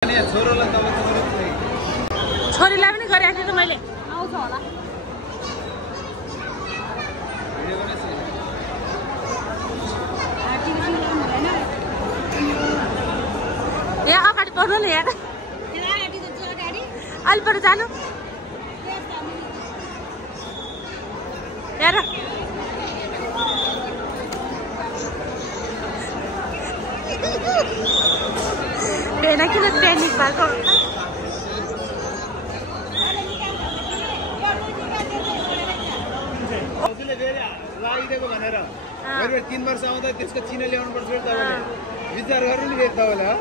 छोरीलाई पनि गरिराखेको थिएँ त मैले आउँछ होला यहाँ अगाडि पर्नु नि यहाँ अलि पर जानु हेर भेना किन प्यानिक भएको लागिदिएको भनेर 3 वर्ष आउँदा त्यसको चिनो ल्याउनु पर्छ तपाईले विचार गर्नु नि फेरि तपाईले हो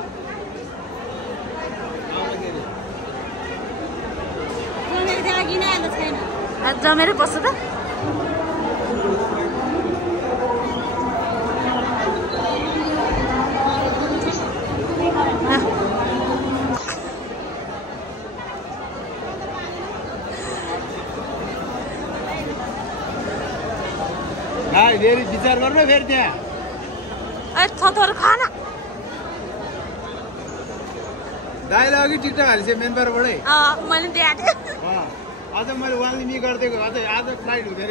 जमेर बस्छु त फेरि विचार गर्नु फेरि त्यहाँ थोथोर खाना दाइले अघि टिकटक हालिसक्यो मेम्बरबाटै मैले दिएको थिएँ अझ मैले उहाँले नि गरिदिएको अझ आज फ्लाइट हुँदैन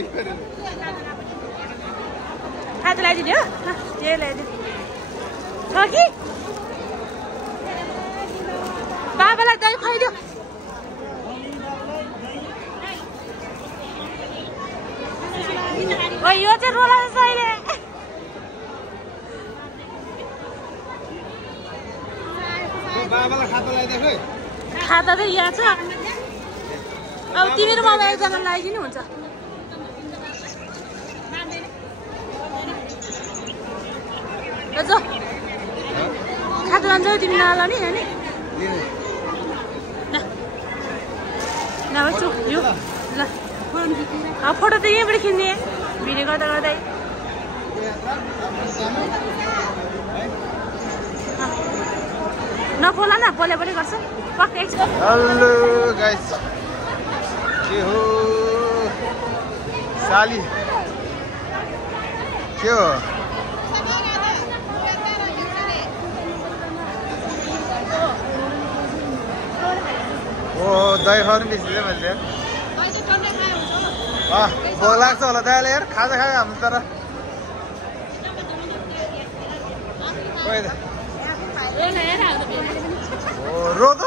खाजा ल्याइदिने हो त्यही ल्याइदिनु छ कि बाबालाई दही खुवाइदियो यो चाहिँ रोला छ अहिले बाबालाई खाता ल्याइदिएको खाता त यहाँ छ अब तिमी र बाबा एकजना ल्याइदिनु हुन्छ खाता लान्छौ तिमी नला नि होइन नभए चुप यो ल फोटो त यहीँबाट खिच्ने भिडियो गर्दा गर्दै नपोला न बोले पनि गर्छ पक्कै हेलो गाइस के हो साली के हो ओ दही खानु बेसी चाहिँ मैले भोक लाग्छ होला दाइले यार खाजा खायो हामी तर रोग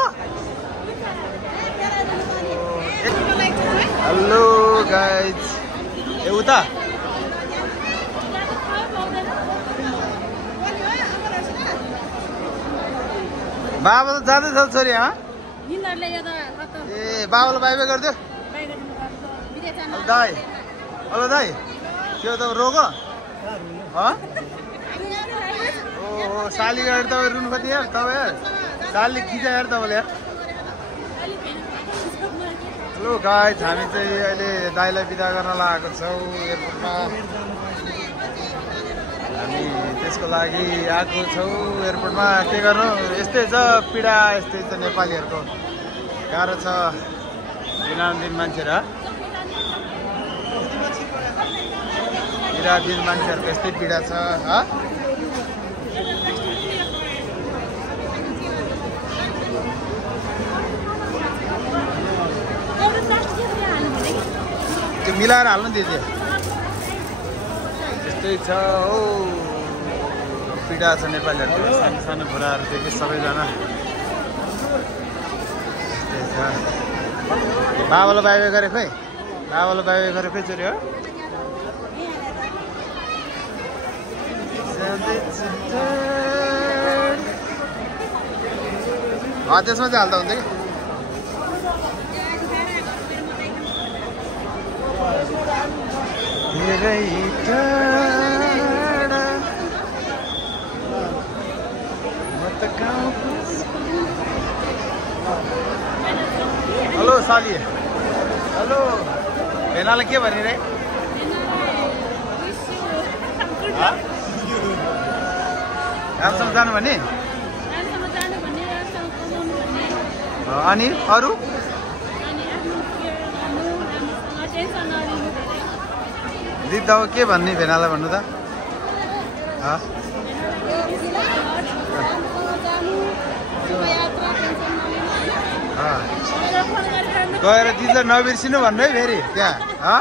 हेलो गाइज ए उता बाबा त जाँदैछ छोरी ए बाबालाई बाई बाई गरिदियो दाई हेलो दाई त्यो त रोग ओ साली गाडी तपाईँ रुनु खोज्ने यार तपाईँ यार साली खिचा यार तपाईँले यार हेलो गाइज हामी चाहिँ अहिले दाइलाई बिदा गर्न लागेको छौँ एयरपोर्टमा हामी त्यसको लागि आएको छौँ एयरपोर्टमा के गर्नु यस्तै छ पीडा यस्तै छ नेपालीहरूको गाह्रो छ दिनानुदिन मान्छेहरू दिन मान्छेहरूको यस्तै पीडा छ त्यो मिलाएर हाल्नु दिदी यस्तै छ हो पीडा छ नेपालीहरूको सानो सानो बुढाहरूदेखि सबैजना यस्तै छ बाबालाई बाई बाई गरेको है बाबालाई बाई बाई गरेको है छोरी हो त्यसमा चाहिँ हाल्दा हुन्छ कि हेलो साली हेलो भेनालाई के भने रे रामसम्म जानु भने अनि अरू दिदी अब के भन्ने भेनालाई भन्नु त गएर दिदीलाई नबिर्सिनु भन्नु है फेरि त्यहाँ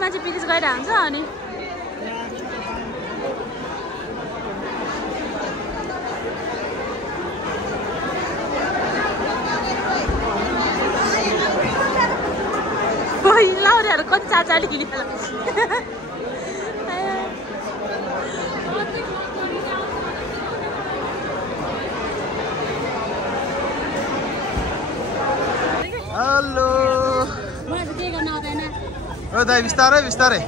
मान्छे विदेश गएर हुन्छ अनि लाउरेहरू कति चाचाले किनेर हेलो दाइ बिस्तारै बिस्तारै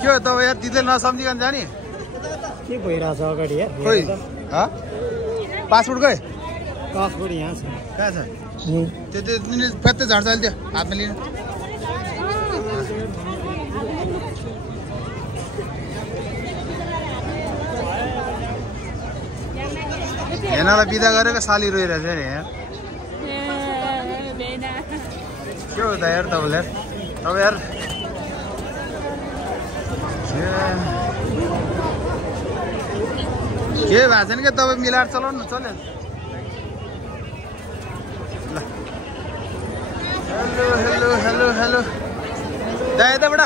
के हो तपाईँ यार दिदीले नसम्झिकन जाने के भइरहेछ अगाडि यार खोइ पासपोर्ट गए पासपोर्ट यहाँ छ कहाँ छ त्यो फ्यात्तै झार्छ अहिले त्यो हातमा लिनु हेनालाई बिदा गरेको साली रोइरहेछ नि यहाँ के हो त यार तपाईँले तपाईँ यार के भएको छैन क्या तपाईँ मिलाएर चलाउनु न चल्यो ल हेलो हेलो हेलो हेलो दा यताबाट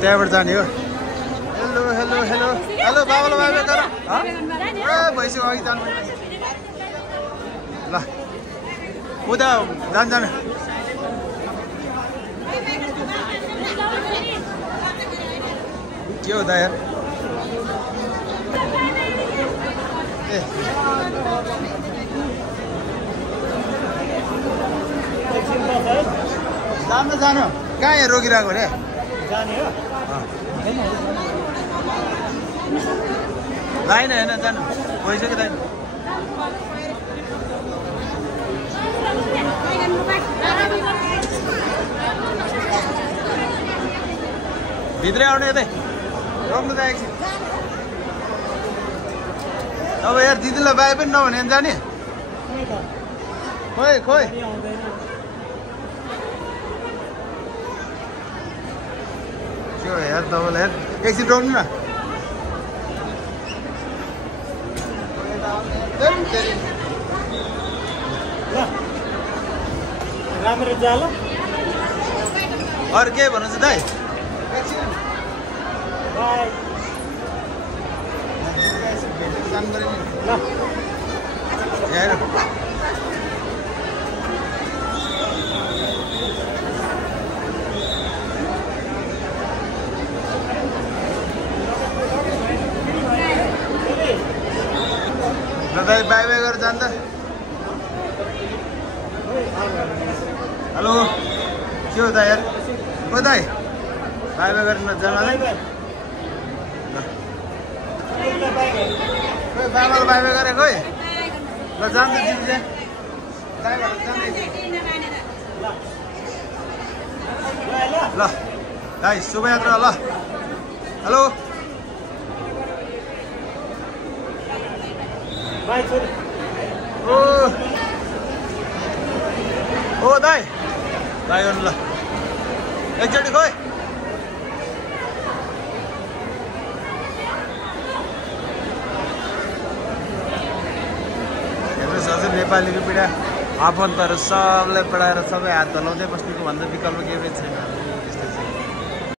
त्यहाँबाट जाने हो हेलो हेलो हेलो हेलो बाबालाई बाबा तर भइसक्यो अघि जानु ल उता जानु जानु के हो त यार जानु जानु कहाँ यहाँ रोकिरहेको रे जाने हो लाइन होइन जानु भइसक्यो दाइ भित्रै आउने यतै रोक्नु त एकछिन अब यार दिदीलाई बाई पनि नभने जाने खोइ खोइ के हो यार तपाईँलाई यार एकछिन रोक्नु न राम्रो जालो अरू के भन्नु छ दाइ दाइ बाई बाई गरेर जान्छ हेलो के हो त यार ओ दाइ बाई बाई गरेर जानु खोइ बाबालाई बाई बाई गरे खोइ ल जान्छ दिदी ल दाइ शुभयात्रा ल हेलो ओ दाइ बाई गर्नु ल एकचोटि खोइ हेर्नुहोस् हजुर नेपालीको पीडा आफन्तहरू सबलाई पढाएर सबै हात हलाउँदै बस्नेको भन्दा विकल्प केही पनि छैन यस्तै छ